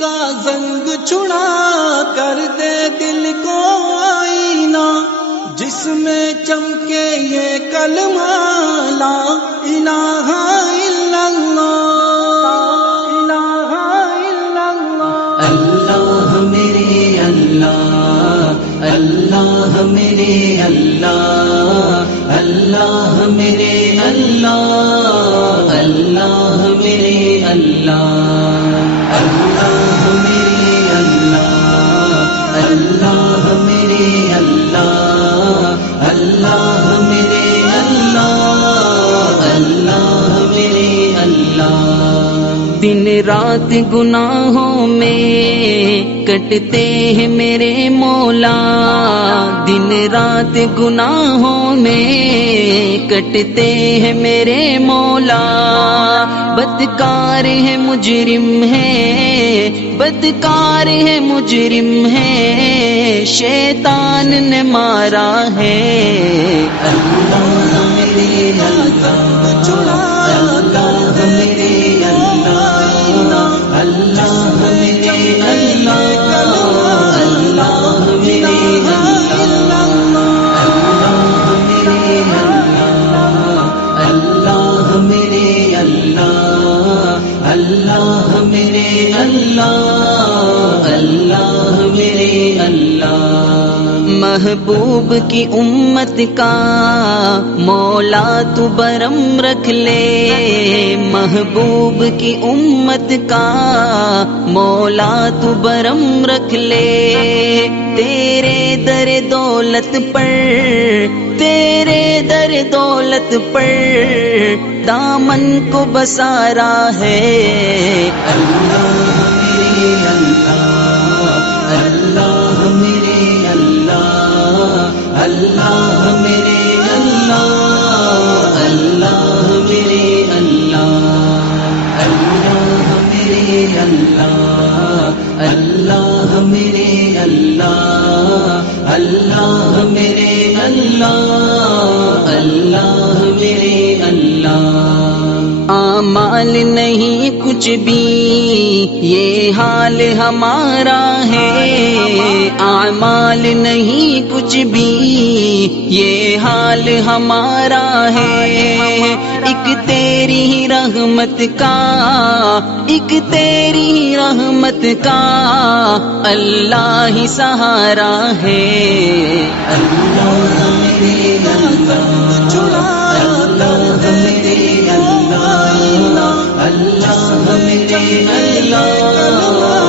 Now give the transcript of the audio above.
کا زنگ چھڑا کر دے دل کو آئینہ، جس میں چمکے یہ کلمہ لا الہ الا اللہ، الہ الا اللہ۔ اللہ میرے اللہ، اللہ میرے اللہ، اللہ میرے اللہ، اللہ میرے اللہ، اللہ میرے اللہ، اللہ میرے اللہ، اللہ میرے اللہ، اللہ میرے اللہ۔ دن رات گناہوں میں کٹتے ہیں میرے مولا، دن رات گناہوں میں کٹتے ہیں میرے مولا، بدکار ہے مجرم ہے، بدکار ہے مجرم ہے، شیطان نے مارا ہے۔ اللہ میرے اللہ، اللہ میرے اللہ، اللہ میرے اللہ، اللہ میرے اللہ، اللہ میرے اللہ، اللہ میرے اللہ، اللہ میرے اللہ۔ محبوب کی امت کا مولا تو برم رکھ لے، محبوب کی امت کا مولا تو برم رکھ لے، تیرے در دولت پر، تیرے در دولت پر دامن کو بسارا ہے۔ اللہ میرے اللہ، اللہ میرے اللہ، اللہ میرے اللہ، اللہ میرے اللہ، اللہ میرے اللہ، اللہ میرے اللہ، اللہ میرے اللہ، اللہ میرے اللہ۔ اعمال نہیں کچھ بھی یہ حال ہمارا ہے، اعمال نہیں کچھ بھی یہ حال ہمارا ہے، ایک تیری رحمت کا، ایک تیری رحمت کا اللہ ہی سہارا ہے۔ اللہ میرے اللہ، اللہ میرے اللہ، اللہ میرے اللہ،